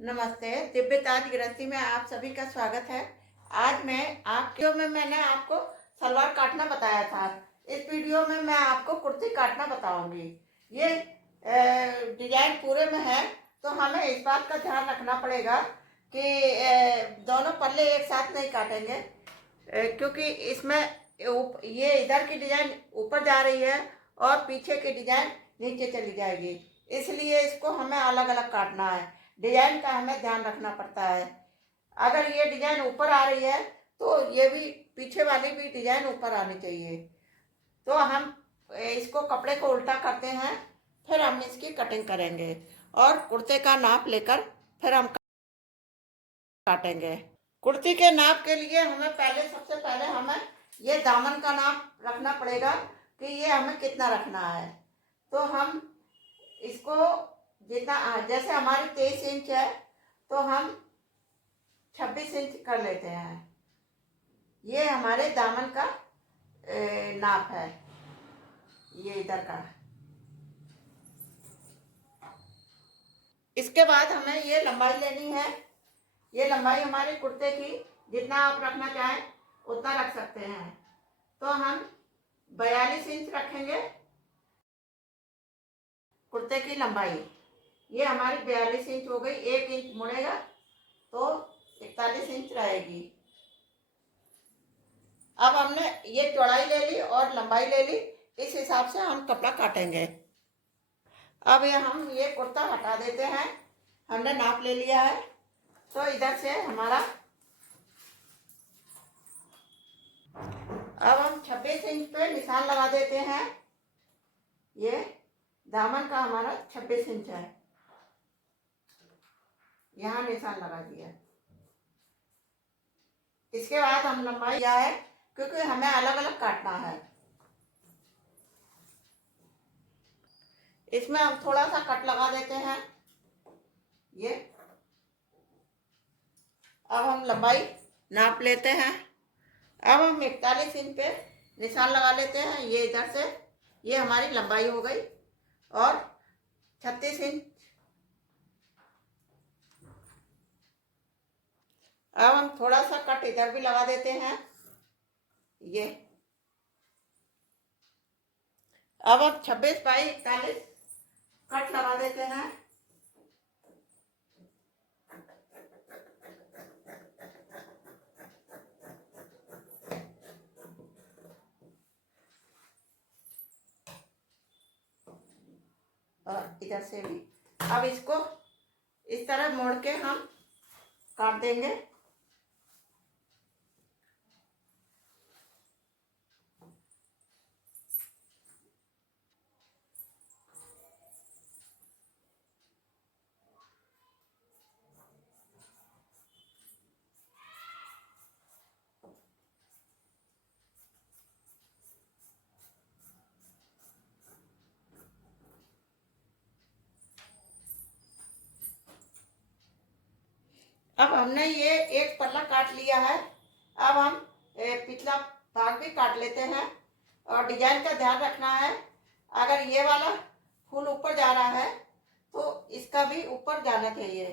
नमस्ते। दिव्य ताज गृहस्थी में आप सभी का स्वागत है। आज मैं आपके में मैंने आपको सलवार काटना बताया था। इस वीडियो में मैं आपको कुर्ती काटना बताऊंगी। ये डिजाइन पूरे में है, तो हमें इस बात का ध्यान रखना पड़ेगा कि दोनों पल्ले एक साथ नहीं काटेंगे, क्योंकि इसमें ये इधर की डिजाइन ऊपर जा रही है और पीछे की डिजाइन नीचे चली जाएगी। इसलिए इसको हमें अलग अलग काटना है। डिजाइन का हमें ध्यान रखना पड़ता है। अगर ये डिजाइन ऊपर आ रही है तो ये भी पीछे वाली भी डिजाइन ऊपर आनी चाहिए। तो हम इसको कपड़े को उल्टा करते हैं, फिर हम इसकी कटिंग करेंगे और कुर्ते का नाप लेकर फिर हम काटेंगे। कुर्ती के नाप के लिए हमें सबसे पहले हमें ये दामन का नाप रखना पड़ेगा कि ये हमें कितना रखना है। तो हम इसको जितना, जैसे हमारी 23 इंच है तो हम 26 इंच कर लेते हैं। ये हमारे दामन का नाप है, ये इधर का। इसके बाद हमें ये लंबाई लेनी है। ये लंबाई हमारे कुर्ते की जितना आप रखना चाहें उतना रख सकते हैं। तो हम 42 इंच रखेंगे कुर्ते की लंबाई। ये हमारी 42 इंच हो गई। 1 इंच मुड़ेगा तो 41 इंच रहेगी। अब हमने ये चौड़ाई ले ली और लंबाई ले ली, इस हिसाब से हम कपड़ा काटेंगे। अब हम ये कुर्ता हटा देते हैं। हमने नाप ले लिया है, तो इधर से हमारा अब हम 26 इंच पे निशान लगा देते हैं। ये दामन का हमारा 26 इंच है, यहाँ निशान लगा दिया। इसके बाद हम लंबाई किया है, क्योंकि हमें अलग अलग काटना है। इसमें हम थोड़ा सा कट लगा देते हैं। ये अब हम लंबाई नाप लेते हैं। अब हम 41 इंच पे निशान लगा लेते हैं। ये इधर से ये हमारी लंबाई हो गई और 36 इंच। अब हम थोड़ा सा कट इधर भी लगा देते हैं। ये अब हम 26 बाई 41 कट लगा देते हैं। और इधर से भी अब इसको इस तरह मोड़ के हम काट देंगे। अब हमने ये एक पल्ला काट लिया है। अब हम पिछला भाग भी काट लेते हैं और डिजाइन का ध्यान रखना है। अगर ये वाला फूल ऊपर जा रहा है तो इसका भी ऊपर जाना चाहिए।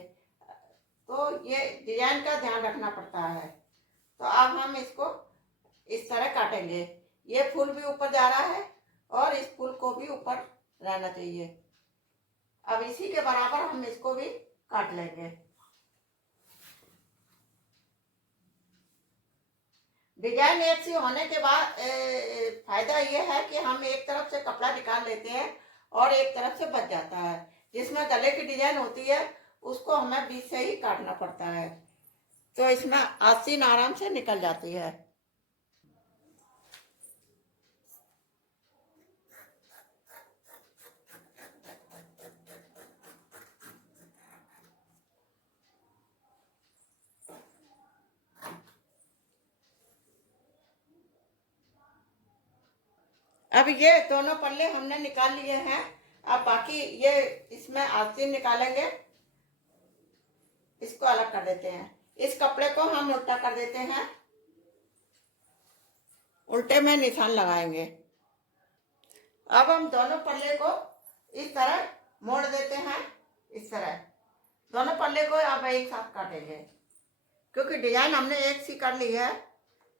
तो ये डिजाइन का ध्यान रखना पड़ता है। तो अब हम इसको इस तरह काटेंगे। ये फूल भी ऊपर जा रहा है और इस फूल को भी ऊपर रहना चाहिए। अब इसी के बराबर हम इसको भी काट लेंगे। डिजाइन एक सी होने के बाद फायदा ये है कि हम एक तरफ से कपड़ा निकाल लेते हैं और एक तरफ से बच जाता है। जिसमें गले की डिजाइन होती है उसको हमें बीच से ही काटना पड़ता है, तो इसमें आस्तीन आराम से निकल जाती है। अब ये दोनों पल्ले हमने निकाल लिए हैं। अब बाकी ये इसमें आस्तीन निकालेंगे। इसको अलग कर देते हैं। इस कपड़े को हम उल्टा कर देते हैं, उल्टे में निशान लगाएंगे। अब हम दोनों पल्ले को इस तरह मोड़ देते हैं। इस तरह दोनों पल्ले पल्ले को अब एक साथ काटेंगे, क्योंकि डिजाइन हमने एक सी कर ली है।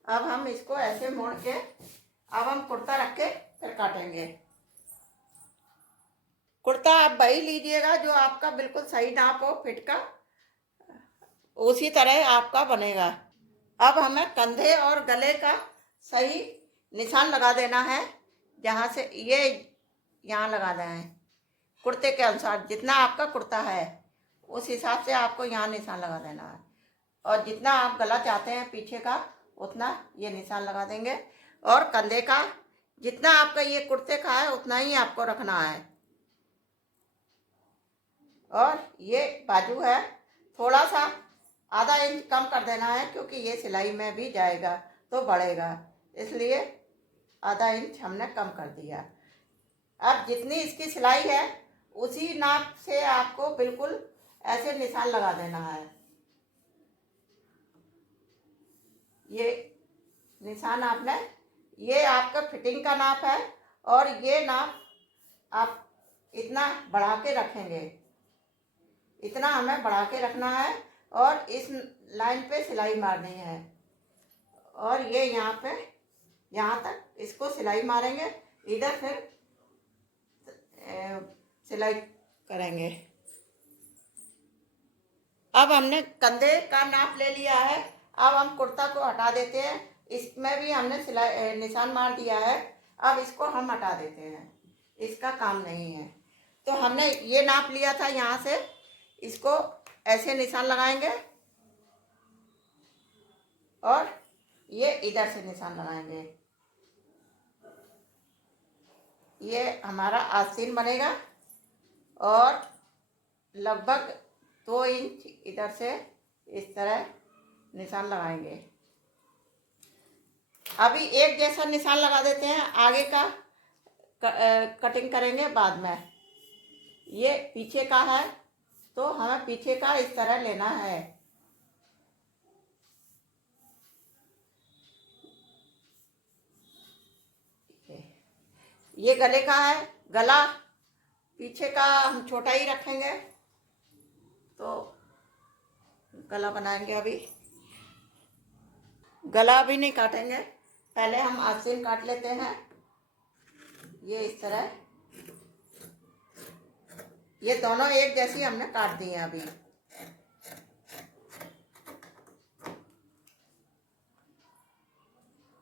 अब हम इसको ऐसे मोड़ के अब हम कुर्ता रख के फिर काटेंगे। कुर्ता आप वही लीजिएगा जो आपका बिल्कुल सही नाप हो फिट का, उसी तरह आपका बनेगा। अब हमें कंधे और गले का सही निशान लगा देना है। जहाँ से ये यहाँ लगा देना है, कुर्ते के अनुसार जितना आपका कुर्ता है उस हिसाब से आपको यहाँ निशान लगा देना है। और जितना आप गला चाहते हैं पीछे का उतना ये निशान लगा देंगे। और कंधे का जितना आपका ये कुर्ते का है उतना ही आपको रखना है। और ये बाजू है, थोड़ा सा आधा इंच कम कर देना है, क्योंकि ये सिलाई में भी जाएगा तो बढ़ेगा, इसलिए आधा इंच हमने कम कर दिया। अब जितनी इसकी सिलाई है उसी नाप से आपको बिल्कुल ऐसे निशान लगा देना है। ये निशान आपने, ये आपका फिटिंग का नाप है और ये नाप आप इतना बढ़ा के रखेंगे, इतना हमें बढ़ा के रखना है। और इस लाइन पे सिलाई मारनी है और ये यहाँ पे यहाँ तक इसको सिलाई मारेंगे, इधर फिर सिलाई करेंगे। अब हमने कंधे का नाप ले लिया है। अब हम कुर्ता को हटा देते हैं, इसमें भी हमने सिलाई निशान मार दिया है। अब इसको हम हटा देते हैं, इसका काम नहीं है। तो हमने ये नाप लिया था, यहाँ से इसको ऐसे निशान लगाएंगे और ये इधर से निशान लगाएंगे। ये हमारा आस्तीन बनेगा और लगभग 2 इंच इधर से इस तरह निशान लगाएंगे। अभी एक जैसा निशान लगा देते हैं, आगे का कटिंग करेंगे बाद में। ये पीछे का है तो हमें पीछे का इस तरह लेना है। ये गले का है, गला पीछे का हम छोटा ही रखेंगे, तो गला बनाएंगे। अभी गला अभी नहीं काटेंगे, पहले हम आस्तीन काट लेते हैं। ये इस तरह, ये दोनों एक जैसी हमने काट दी हैं। अभी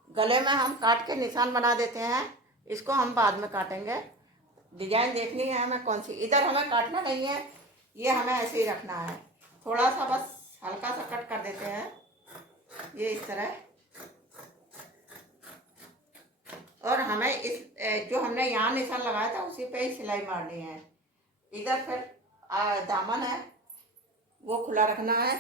गले में हम काट के निशान बना देते हैं, इसको हम बाद में काटेंगे। डिजाइन देखनी है हमें कौन सी, इधर हमें काटना नहीं है, ये हमें ऐसे ही रखना है। थोड़ा सा बस हल्का सा कट कर देते हैं, ये इस तरह। और हमें इस जो हमने यहाँ निशान लगाया था उसी पे ही सिलाई मारनी है। इधर फिर दामन है वो खुला रखना है।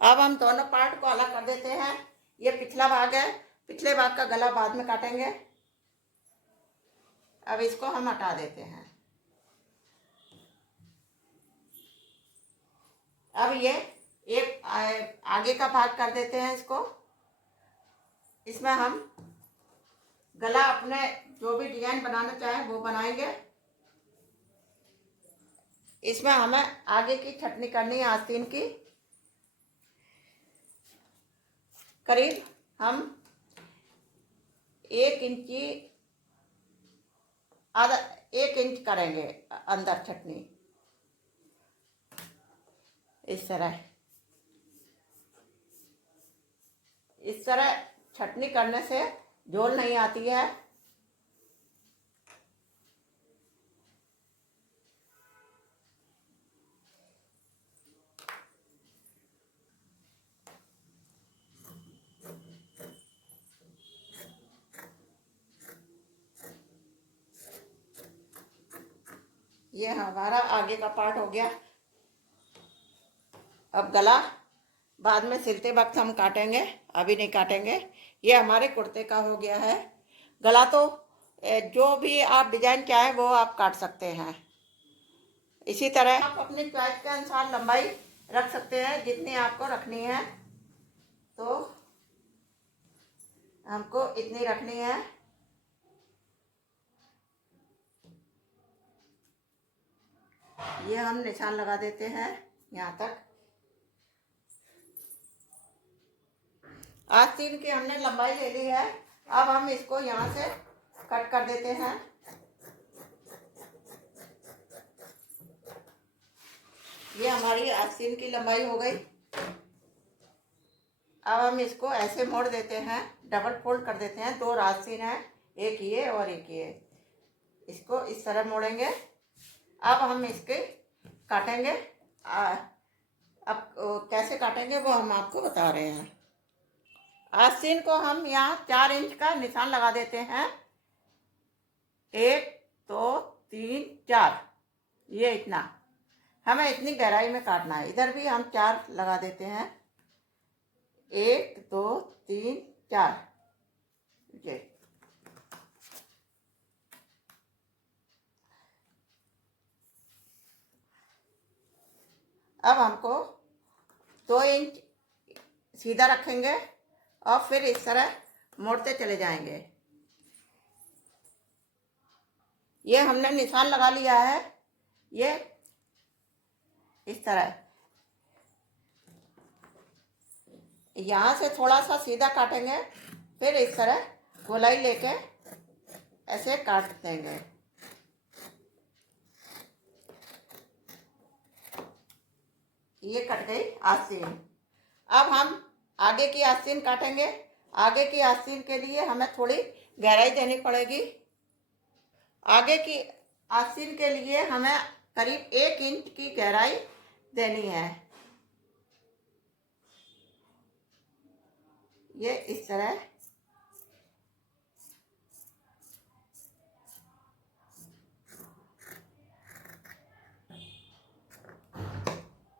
अब हम दोनों पार्ट को अलग कर देते हैं। ये पिछला भाग है, पिछले भाग का गला बाद में काटेंगे। अब इसको हम हटा देते हैं। अब ये एक आगे का भाग कर देते हैं इसको। इसमें हम गला अपने जो भी डिजाइन बनाना चाहें वो बनाएंगे। इसमें हमें आगे की छटनी करनी है आस्तीन की। करीब हम 1 इंची, आधा 1 इंच करेंगे अंदर छटनी, इस तरह। इस तरह छटनी करने से झोल नहीं आती है। ये हमारा आगे का पार्ट हो गया। अब गला बाद में सिलते वक्त हम काटेंगे, अभी नहीं काटेंगे। ये हमारे कुर्ते का हो गया है। गला तो जो भी आप डिजाइन चाहें वो आप काट सकते हैं। इसी तरह आप अपनी चॉइस के अनुसार लंबाई रख सकते हैं जितनी आपको रखनी है। तो हमको इतनी रखनी है। ये हम निशान लगा देते हैं यहाँ तक। आस्तीन की हमने लंबाई ले ली है। अब हम इसको यहाँ से कट कर देते हैं। ये हमारी आस्तीन की लंबाई हो गई। अब हम इसको ऐसे मोड़ देते हैं, डबल फोल्ड कर देते हैं। 2 आस्तीन है, एक ये और एक ये। इसको इस तरह मोड़ेंगे। अब हम इसके काटेंगे। अब कैसे काटेंगे वो हम आपको बता रहे हैं। आस्तीन को हम यहाँ 4 इंच का निशान लगा देते हैं। 1 2 3 4, ये इतना हमें इतनी गहराई में काटना है। इधर भी हम 4 लगा देते हैं। 1 2 3 4, ये। अब हमको 2 इंच सीधा रखेंगे और फिर इस तरह मोड़ते चले जाएंगे। ये हमने निशान लगा लिया है। ये इस तरह यहाँ से थोड़ा सा सीधा काटेंगे, फिर इस तरह गोलाई लेके ऐसे काट देंगे। ये कट गई आस्तीन। अब हम आगे की आस्तीन काटेंगे। आगे की आस्तीन के लिए हमें थोड़ी गहराई देनी पड़ेगी। आगे की आस्तीन के लिए हमें करीब 1 इंच की गहराई देनी है। ये इस तरह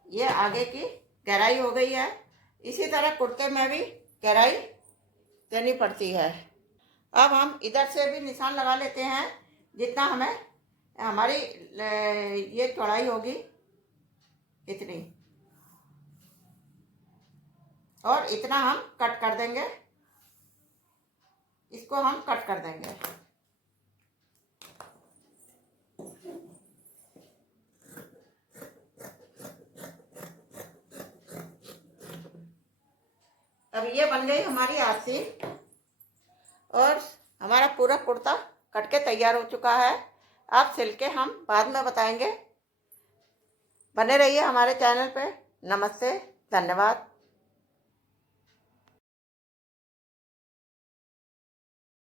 ये आगे की गहराई हो गई है। इसी तरह कुर्ते में भी गहराई देनी पड़ती है। अब हम इधर से भी निशान लगा लेते हैं, जितना हमें हमारी ये चौड़ाई होगी इतनी, और इतना हम कट कर देंगे। इसको हम कट कर देंगे। अब ये बन गई हमारी आस्तीन और हमारा पूरा कुर्ता कट के तैयार हो चुका है। अब सिल के हम बाद में बताएंगे। बने रहिए हमारे चैनल पे। नमस्ते, धन्यवाद।